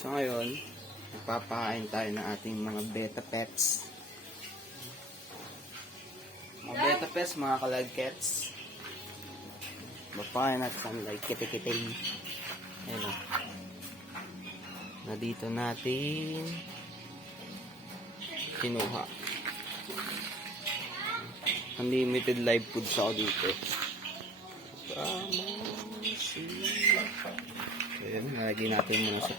So ngayon, magpapakain tayo ng ating mga beta pets. Mga beta pets, mga kalagkets. Magpapakain natin like kite-kiteng. Ayan o. Na dito natin kinuha. Unlimited live foods ako dito. So yun, nalagyan natin muna sa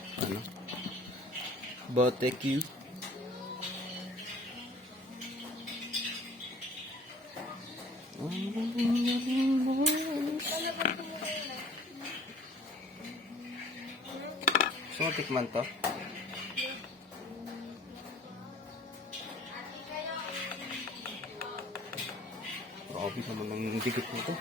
barbecue. Gusto mo tikman to? Grabe naman ang dikit nito.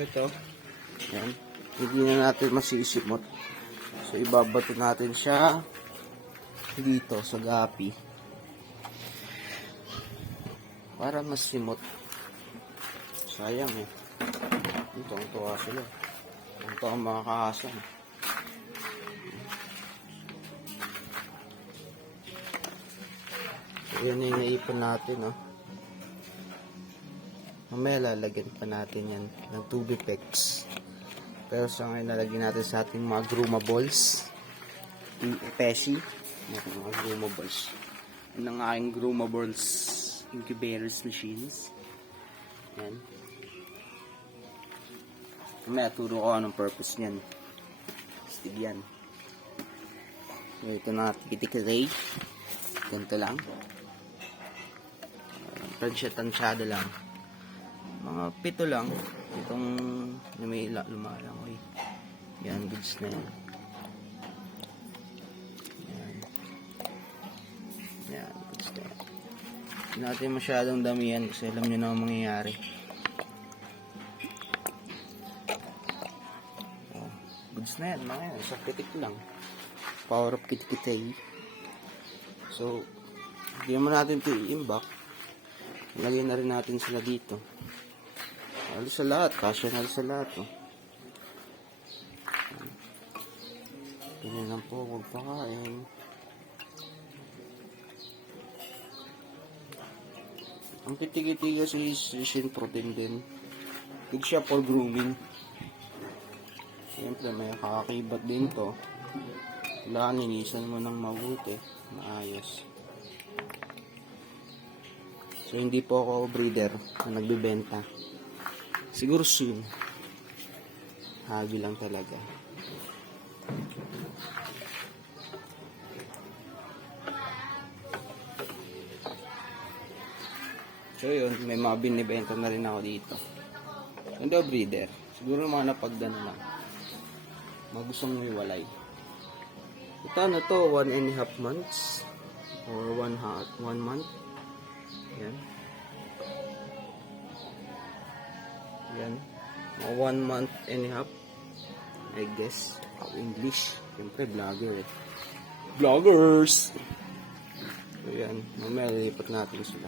Ito, yan, hindi na natin masisimot. So, ibabato natin siya dito sa gapi para masimot. Sayang eh. Ito ang tuwa sila. Ito ang mga kahasan. So, yan yung naipon natin, oh. Mamaya lalagyan pa natin yan ng Tubipex. Pero sa ngayon lalagyan natin sa ating mga groomables. Peshi. Mga groomables. Yan ang aking groomables incubators machines. Yan. Mamaya turo ko anong purpose niyan. Stig yan. Ito na tikitik-ray. Ganito lang. Tansya-tansyado lang. Mga 7 lang. Itong may lumalangoy. Yan, goods na yan. Yan. Yan, goods na yan. Hindi natin masyadong damihan kasi alam nyo na ang mangyayari. Oh, goods na yan, mga yan. Sa pitik lang. Power of kitikitay. So, hindi naman natin ito i-imbak. Lagyan na rin natin sila dito. Halos sa lahat, kasya na sa lahat. Oh. Ganyan lang po, huwag pakain. Ang kitikitiga si Shin protein din. Good siya for grooming. Siyempre, may kakakibat din to. Kailangan ninisan mo ng mabuti. Maayos. So, hindi po ako breeder na nagbibenta. Siguro soon. Hagi lang talaga. So yun, may mga binibenta na rin ako dito. Hindi ako breeder. Siguro mga napagdan lang. Mga gustong iwalay. Ito ano to, 1.5 months. Or 1 month. Yan. Yan. 1 month and a half. I guess. English. Siyempre, vlogger eh. Vloggers! So yan. Mamaya lilipat natin sila.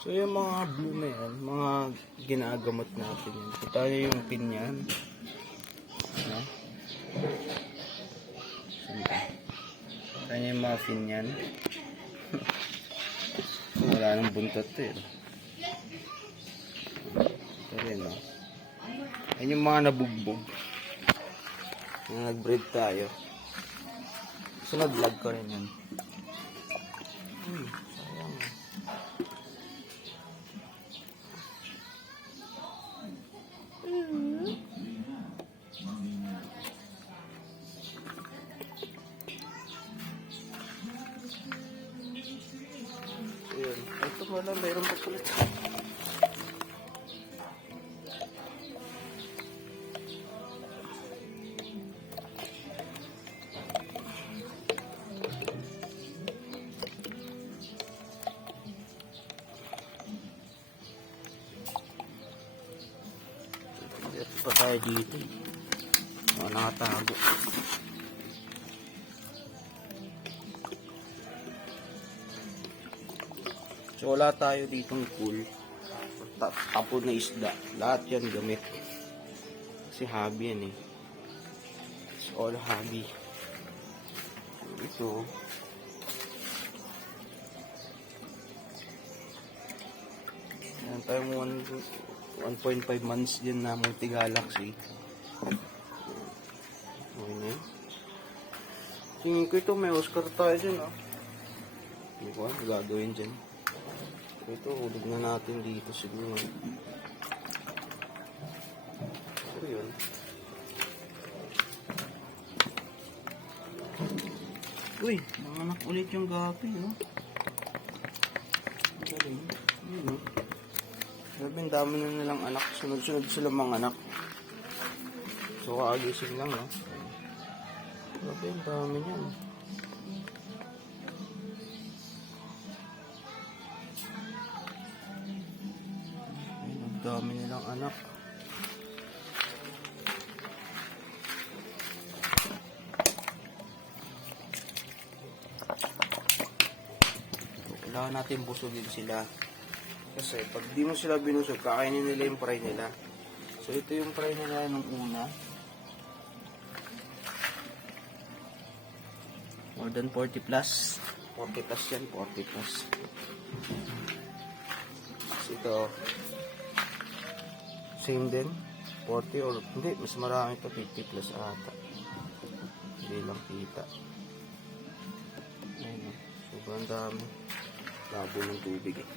So yung mga blue na yan, mga ginagamot natin yan. Kita nyo yung pin yan. No? Kita nyo yung mga pin yan. Wala nang buntot to eh. Ito rin, no? Yan yung mga nabugbog. Yung nag-breed tayo. So nag-vlog ko rin yan. Sayang. Ayan. Ito wala, mayroon pa ulit. Pa tayo dito eh. Mga nakatago. So wala tayo ditong pool. Tapon na isda. Lahat yan gamit. Kasi hobby yan eh. It's all hobby. Ito. Yan tayong 1.5 months din na multi-galaxy. Okay na yun. Tingin ko ito may Oscar tayo dyan ah. Hindi ko ano gagawin dyan. Ito hulog na natin dito siguro. So yun. Uy, nanganak ulit yung gapi no. Galing. Yun no. Grabe, ang dami na nilang anak. Sunod-sunod sila mga anak. So, kaagising lang, no? Grabe, ang dami niyan. Ang dami nilang anak. Kailangan natin busugin sila. Kasi pag di mo sila binusog, kakainin nila yung fry nila. So ito yung fry nila nung una. More than 40 plus. 40 plus yan, 40 plus. So ito, same din. 40 or hindi, mas marami ito, 50 plus ata. Hindi lang kita. Ayun, sobrang dami. Labo ng tubig eh.